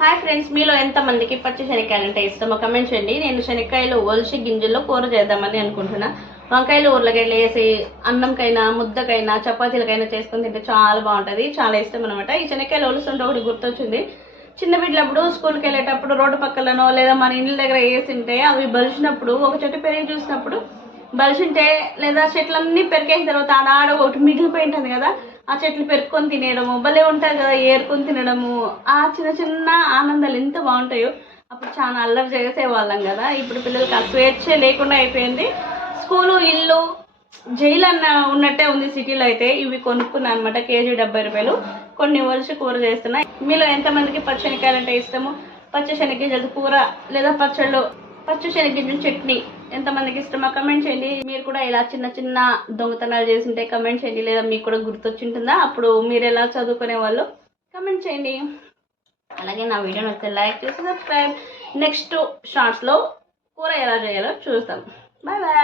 Hi friends, మీలో ఎంతమందికి పచ్చి శనక్కాయలు అంటే ఇష్టమో కమెంట్ చేయండి. నేను శనక్కాయలు ఒలిచి గింజల్లో కూర చేద్దామని అనుకుంటున్నా. వంకాయలు ఉర్లగడ్డలు వేసి అన్నంకైనా ముద్దకైనా చపాతీలకైనా చేసుకొని తింటే చాలా బాగుంటుంది. చాలా ఇష్టం అనమాట. ఈ శనక్కాయలు ఒలుస్తుంటే ఒకటి గుర్తొచ్చింది. చిన్న బిడ్డలప్పుడు స్కూల్కి వెళ్ళేటప్పుడు రోడ్డు పక్కలనో లేదా మన ఇండ్ల దగ్గర వేసింటే అవి బలిసినప్పుడు ఒక చెట్టు పెరిగి చూసినప్పుడు బలిసింటే లేదా చెట్లన్నీ పెరికేసిన తర్వాత ఆడ ఒకటి మిగిలిపోయి ఉంటుంది కదా, ఆ చెట్లు పెరుక్కొని తినేయడము భలే ఉంటుంది కదా, ఏరుకొని తినడము. ఆ చిన్న చిన్న ఆనందాలు ఎంత బాగుంటాయో. అప్పుడు చాలా అల్లరి చేసేవాళ్ళం కదా. ఇప్పుడు పిల్లలకి ఆ స్వేచ్ఛ లేకుండా అయిపోయింది. స్కూలు ఇల్లు జైలు అన్న ఉన్నట్టే ఉంది సిటీలో. అయితే ఇవి కొనుక్కున్నా అనమాట. కేజీ 70 రూపాయలు. కొన్ని వలసి కూర చేస్తున్నా. మీలో ఎంతమందికి పచ్చి శనక్కాయలు అంటే ఇష్టము? పచ్చి శనగగింజలు కూర లేదా పచ్చళ్ళు, పచ్చి శనగగింజలు చట్నీ ఎంతమందికి ఇష్టమో కమెంట్ చేయండి. మీరు కూడా ఇలా చిన్న చిన్న దొంగతనాలు చేసింటే కమెంట్ చేయండి. లేదా మీకు కూడా గుర్తొచ్చింటుందా అప్పుడు మీరు ఎలా చదువుకునే వాళ్ళు కమెంట్ చేయండి. అలాగే నా వీడియో నచ్చితే లైక్ చేసి సబ్స్క్రైబ్. నెక్స్ట్ షార్ట్స్లో కూర ఎలా చేయాలో చూస్తాం. Bye bye.